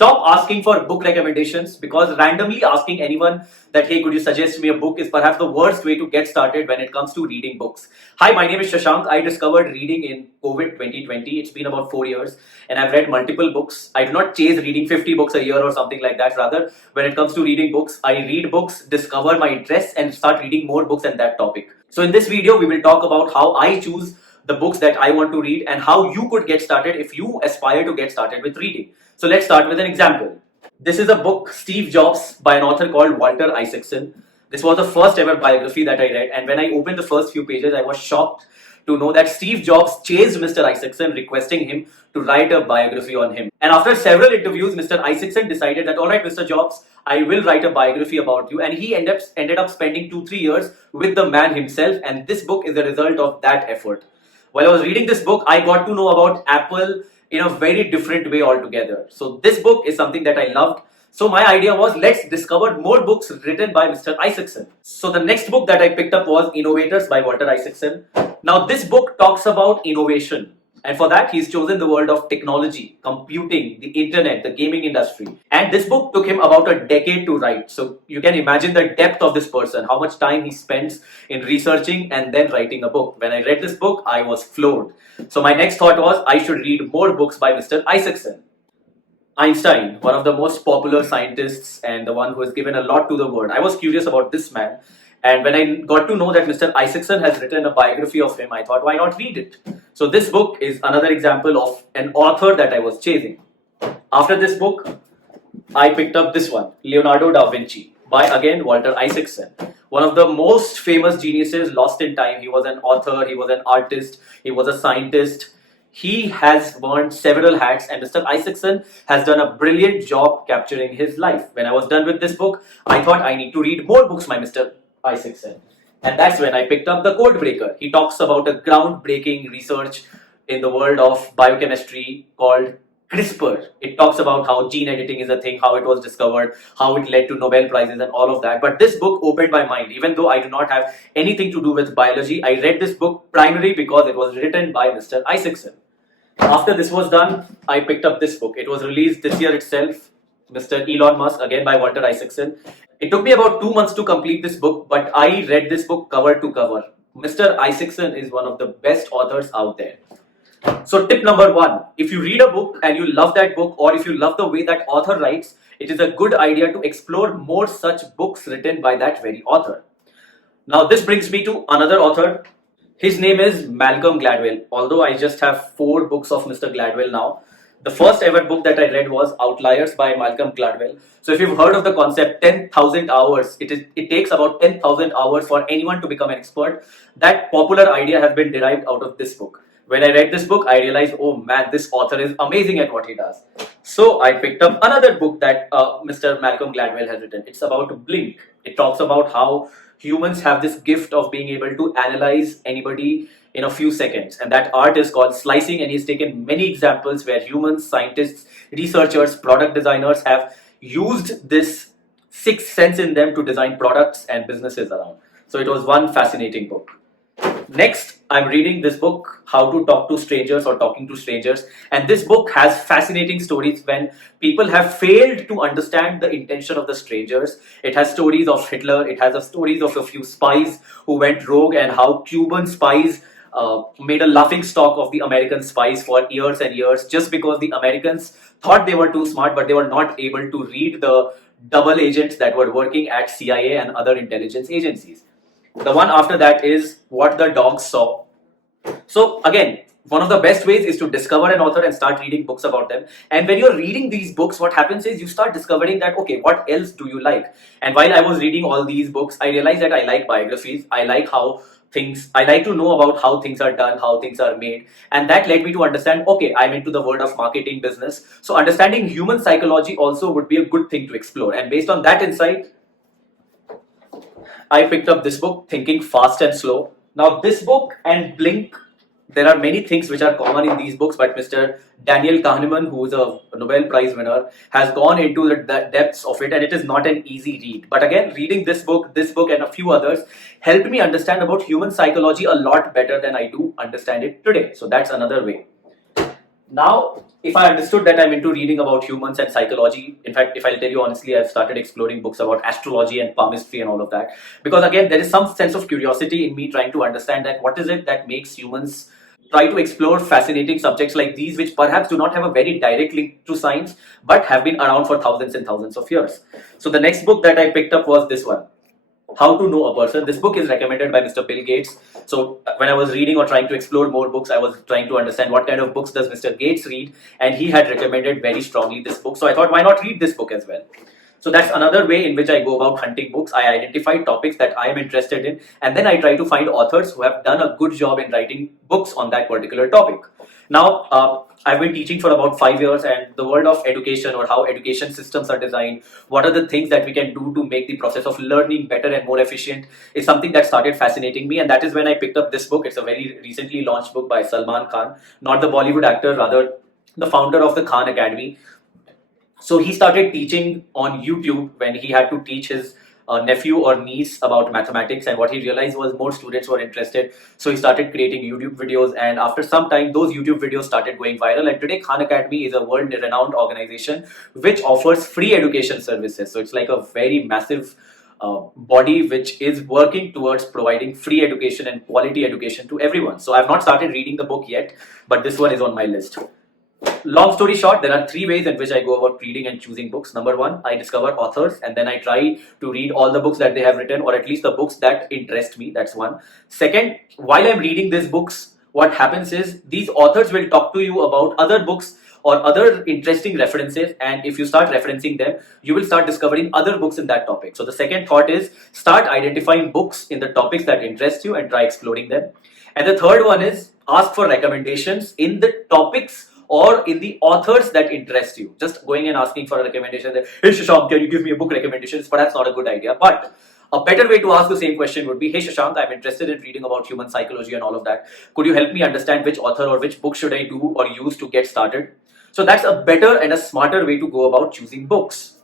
Stop asking for book recommendations, because randomly asking anyone that, hey, could you suggest me a book, is perhaps the worst way to get started when it comes to reading books. Hi, my name is Shashank. I discovered reading in COVID 2020. It's been about 4 years and I've read multiple books. I do not chase reading 50 books a year or something like that. Rather, when it comes to reading books, I read books, discover my interests and start reading more books on that topic. So in this video, we will talk about how I choose the books that I want to read and how you could get started if you aspire to get started with reading. So let's start with an example. This is a book, Steve Jobs, by an author called Walter Isaacson. This was the first ever biography that I read, and when I opened the first few pages, I was shocked to know that Steve Jobs chased Mr. Isaacson, requesting him to write a biography on him. And after several interviews, Mr. Isaacson decided that, all right, Mr. Jobs, I will write a biography about you. And he ended up spending 2-3 years with the man himself, and this book is a result of that effort. While I was reading this book, I got to know about Apple in a very different way altogether. So this book is something that I loved. So my idea was, let's discover more books written by Mr. Isaacson. So the next book that I picked up was Innovators by Walter Isaacson. Now this book talks about innovation. And for that, he's chosen the world of technology, computing, the internet, the gaming industry. And this book took him about a decade to write. So you can imagine the depth of this person, how much time he spends in researching and then writing a book. When I read this book, I was floored. So my next thought was, I should read more books by Mr. Isaacson. Einstein, one of the most popular scientists and the one who has given a lot to the world. I was curious about this man. And when I got to know that Mr. Isaacson has written a biography of him, I thought, why not read it? So this book is another example of an author that I was chasing. After this book, I picked up this one, Leonardo da Vinci, by again Walter Isaacson. One of the most famous geniuses lost in time. He was an author, he was an artist, he was a scientist. He has worn several hats, and Mr. Isaacson has done a brilliant job capturing his life. When I was done with this book, I thought I need to read more books by Mr. Isaacson. And that's when I picked up The Codebreaker. He talks about a groundbreaking research in the world of biochemistry called CRISPR. It talks about how gene editing is a thing, how it was discovered, how it led to Nobel Prizes and all of that. But this book opened my mind. Even though I do not have anything to do with biology, I read this book primarily because it was written by Mr. Isaacson. After this was done, I picked up this book. It was released this year itself, Mr. Elon Musk, again by Walter Isaacson. It took me about 2 months to complete this book, but I read this book cover to cover. Mr. Isaacson is one of the best authors out there. So tip number 1, if you read a book and you love that book, or if you love the way that author writes, it is a good idea to explore more such books written by that very author. Now this brings me to another author. His name is Malcolm Gladwell. Although I just have 4 books of Mr. Gladwell now, the first ever book that I read was Outliers by Malcolm Gladwell. So if you've heard of the concept 10,000 hours, it takes about 10,000 hours for anyone to become an expert. That popular idea has been derived out of this book. When I read this book, I realized, oh man, this author is amazing at what he does. So I picked up another book that Mr. Malcolm Gladwell has written. It's about Blink. It talks about how humans have this gift of being able to analyze anybody in a few seconds. And that art is called slicing, and he's taken many examples where humans, scientists, researchers, product designers have used this sixth sense in them to design products and businesses around. So it was one fascinating book. Next, I'm reading this book, How to Talk to Strangers or Talking to Strangers. And this book has fascinating stories when people have failed to understand the intention of the strangers. It has stories of Hitler. It has stories of a few spies who went rogue, and how Cuban spies made a laughing stock of the American spies for years and years, just because the Americans thought they were too smart, but they were not able to read the double agents that were working at CIA and other intelligence agencies. The one after that is What the Dogs Saw. So again, one of the best ways is to discover an author and start reading books about them. And when you're reading these books, what happens is you start discovering that, okay, what else do you like? And while I was reading all these books, I realized that I like biographies. I like to know about how things are done, how things are made. And that led me to understand, okay, I'm into the world of marketing business. So understanding human psychology also would be a good thing to explore. And based on that insight, I picked up this book, Thinking Fast and Slow. Now this book and Blink, there are many things which are common in these books, but Mr. Daniel Kahneman, who is a Nobel Prize winner, has gone into the depths of it, and it is not an easy read. But again, reading this book and a few others helped me understand about human psychology a lot better than I do understand it today. So that's another way. Now, if I understood that I'm into reading about humans and psychology, in fact, if I'll tell you honestly, I've started exploring books about astrology and palmistry and all of that. Because again, there is some sense of curiosity in me trying to understand that what is it that makes humans try to explore fascinating subjects like these, which perhaps do not have a very direct link to science, but have been around for thousands and thousands of years. So the next book that I picked up was this one, How to Know a Person. This book is recommended by Mr. Bill Gates. So when I was reading or trying to explore more books, I was trying to understand what kind of books does Mr. Gates read, and he had recommended very strongly this book. So I thought, why not read this book as well? So that's another way in which I go about hunting books. I identify topics that I am interested in, and then I try to find authors who have done a good job in writing books on that particular topic. Now, I've been teaching for about 5 years, and the world of education, or how education systems are designed, what are the things that we can do to make the process of learning better and more efficient, is something that started fascinating me. And that is when I picked up this book. It's a very recently launched book by Salman Khan, not the Bollywood actor, rather the founder of the Khan Academy. So he started teaching on YouTube when he had to teach his nephew or niece about mathematics, and what he realized was more students were interested. So he started creating YouTube videos, and after some time, those YouTube videos started going viral. And today, Khan Academy is a world-renowned organization which offers free education services. So it's like a very massive body which is working towards providing free education and quality education to everyone. So I've not started reading the book yet, but this one is on my list. Long story short, there are three ways in which I go about reading and choosing books. Number one, I discover authors, and then I try to read all the books that they have written, or at least the books that interest me. That's one. Second, while I'm reading these books, what happens is these authors will talk to you about other books or other interesting references, and if you start referencing them, you will start discovering other books in that topic. So the second thought is, start identifying books in the topics that interest you and try exploring them. And the third one is, ask for recommendations in the topics or in the authors that interest you. Just going and asking for a recommendation that, hey Shashank, can you give me a book recommendation, is perhaps not a good idea. But a better way to ask the same question would be, hey Shashank, I'm interested in reading about human psychology and all of that. Could you help me understand which author or which book should I do or use to get started? So that's a better and a smarter way to go about choosing books.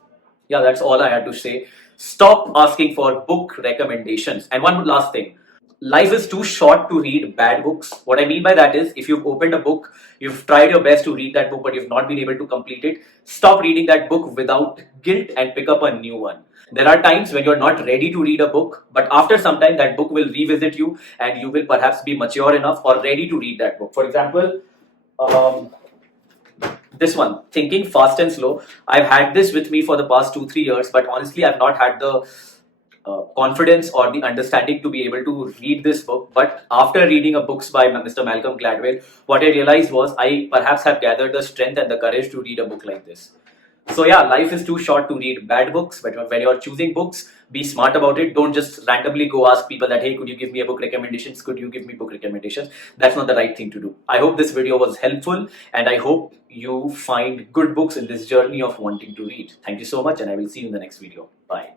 Yeah, that's all I had to say. Stop asking for book recommendations. And one last thing, life is too short to read bad books. What I mean by that is, if you've opened a book, you've tried your best to read that book, but you've not been able to complete it, stop reading that book without guilt and pick up a new one. There are times when you're not ready to read a book, but after some time, that book will revisit you, and you will perhaps be mature enough or ready to read that book. For example, um, this one, Thinking Fast and Slow. I've had this with me for the past 2-3 years, but honestly, I've not had the confidence or the understanding to be able to read this book. But after reading a books by Mr. Malcolm Gladwell, what I realized was I perhaps have gathered the strength and the courage to read a book like this. So yeah, life is too short to read bad books, but when you're choosing books, be smart about it. Don't just randomly go ask people that, hey, could you give me a book recommendations? Could you give me book recommendations? That's not the right thing to do. I hope this video was helpful, and I hope you find good books in this journey of wanting to read. Thank you so much, and I will see you in the next video. Bye.